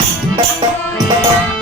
Thank you.